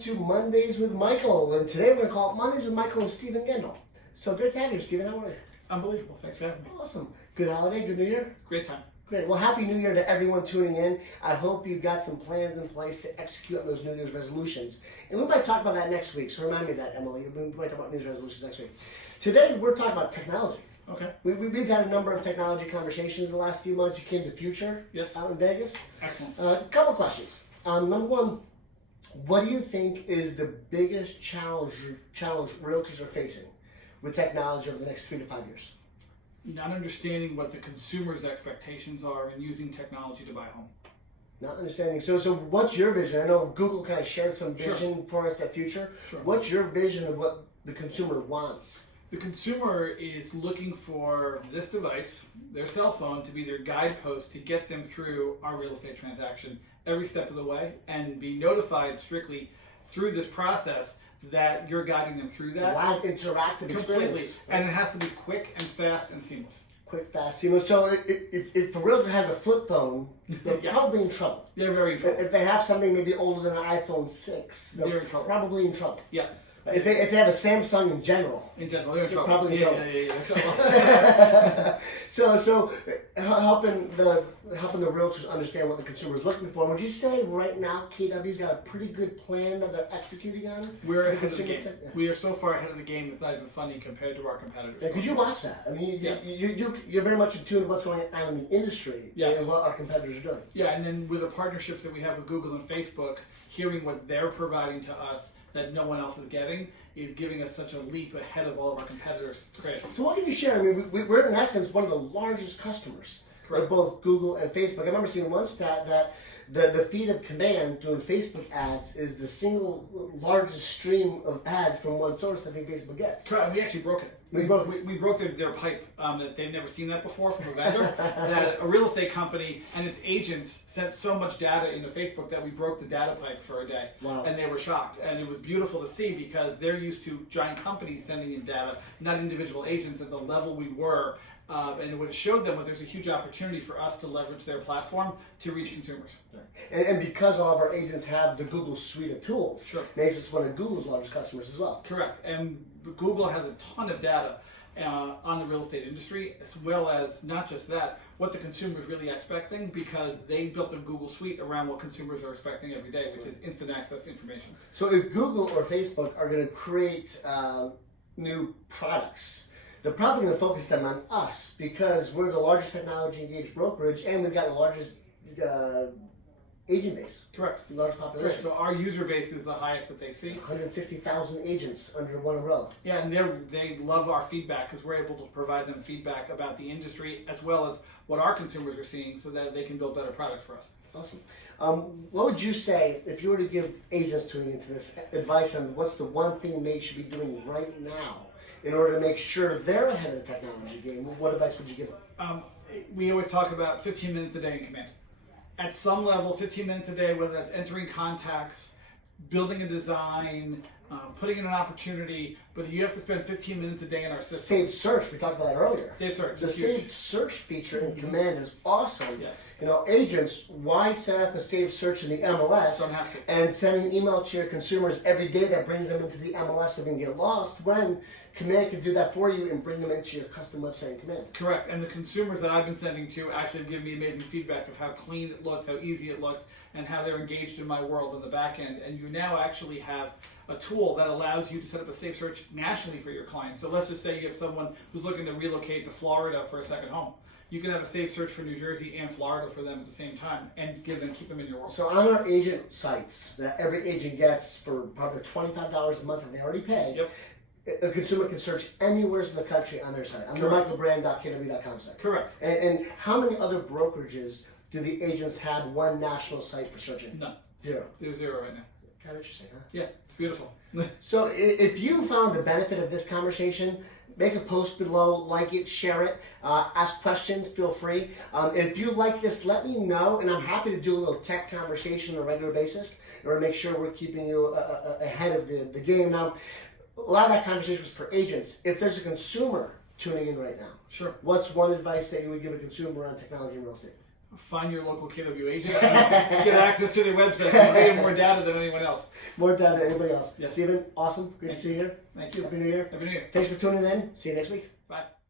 to Mondays with Michael, and today we're going to call it Mondays with Michael and Stephen Gendel. So good to have you, Stephen. How are you? Unbelievable. Thanks for having me. Awesome. Good holiday, good New Year? Great time. Great. Well, Happy New Year to everyone tuning in. I hope you've got some plans in place to execute on those New Year's resolutions. And we might talk about that next week, so remind me of that, Emily. We might talk about New Year's resolutions next week. Today, we're talking about technology. Okay. We've had a number of technology conversations in the last few months. You came to Future out in Vegas. Excellent. A couple questions. Number one, what do you think is the biggest challenge realtors are facing with technology over the next 3 to 5 years? Not understanding what the consumer's expectations are in using technology to buy a home. Not understanding. So what's your vision? I know Google kind of shared some vision for us at Future. Sure. What's your vision of what the consumer wants? The consumer is looking for this device, their cell phone, to be their guidepost to get them through our real estate transaction every step of the way and be notified strictly through this process that you're guiding them through that. It's a live interactive experience. Right? And it has to be quick and fast and seamless. Quick, fast, seamless. So if a realtor has a flip phone, they're probably in trouble. They're very in trouble. If they have something maybe older than an iPhone 6, they're in trouble. Probably in trouble. Yeah. If they have a Samsung in general, they're in trouble. Probably in trouble. Yeah. So helping the realtors understand what the consumer is looking for. Would you say right now KW's got a pretty good plan that they're executing on? We're ahead of the game. We are so far ahead of the game. It's not even funny compared to our competitors. Yeah, because you watch that. I mean, you're very much in tune with what's going on in the industry and what our competitors are doing. Yeah, and then with the partnerships that we have with Google and Facebook, hearing what they're providing to us that no one else is getting is giving us such a leap ahead of all of our competitors. It's crazy. So what can you share? I mean, we're in essence one of the largest customers of both Google and Facebook. I remember seeing one stat that the feed of command doing Facebook ads is the single largest stream of ads from one source I think Facebook gets. Correct. We actually broke it. We broke their pipe. That they've never seen that before from a vendor. That a real estate company and its agents sent so much data into Facebook that we broke the data pipe for a day. Wow. And they were shocked. And it was beautiful to see because they're used to giant companies sending in data, not individual agents at the level we were. And what it showed them was there's a huge opportunity for us to leverage their platform to reach consumers. Right. And because all of our agents have the Google suite of tools, makes us one of Google's largest customers as well. Correct. And Google has a ton of data on the real estate industry, as well as not just that, what the consumer is really expecting, because they built their Google suite around what consumers are expecting every day, which is instant access to information. So if Google or Facebook are going to create new products, they're probably going to focus them on us because we're the largest technology engaged brokerage and we've got the largest agent base. Correct. The largest population. Correct. So our user base is the highest that they see. 160,000 agents under one umbrella. Yeah, and they love our feedback because we're able to provide them feedback about the industry as well as what our consumers are seeing so that they can build better products for us. Awesome. What would you say if you were to give agents tuning into this advice on what's the one thing they should be doing right now in order to make sure they're ahead of the technology game? What advice would you give them? We always talk about 15 minutes a day in command. At some level, 15 minutes a day, whether that's entering contacts, building a design, putting in an opportunity, but you have to spend 15 minutes a day in our system. Saved search, we talked about that earlier. Saved search. The saved search feature in Command is awesome. Yes. You know, agents, why set up a saved search in the MLS Don't have to. and send an email to your consumers every day that brings them into the MLS where they can get lost when Command can do that for you and bring them into your custom website in Command. Correct. And the consumers that I've been sending to actually have given me amazing feedback of how clean it looks, how easy it looks, and how they're engaged in my world on the back end. And you now actually have a tool that allows you to set up a safe search nationally for your clients. So let's just say you have someone who's looking to relocate to Florida for a second home. You can have a safe search for New Jersey and Florida for them at the same time and keep them in your world. So on our agent sites that every agent gets for probably $25 a month that they already pay, a consumer can search anywhere in the country on their site, on the michaelbrand.kw.com site. Correct. And how many other brokerages do the agents have one national site for searching? None. Zero. There's zero right now. Kind of interesting, huh? Yeah, it's beautiful. So if you found the benefit of this conversation, make a post below, like it, share it, ask questions, feel free. If you like this, let me know, and I'm happy to do a little tech conversation on a regular basis in order to make sure we're keeping you ahead of the game. Now, a lot of that conversation was for agents. If there's a consumer tuning in right now, Sure. what's one advice that you would give a consumer on technology and real estate? find your local KW agent and get access to their website. They have more data than anyone else. More done than anybody else. Yes. Stephen, awesome. Good to see you here. Thank you. Happy New Year. Happy New Year. Thanks for tuning in. See you next week. Bye.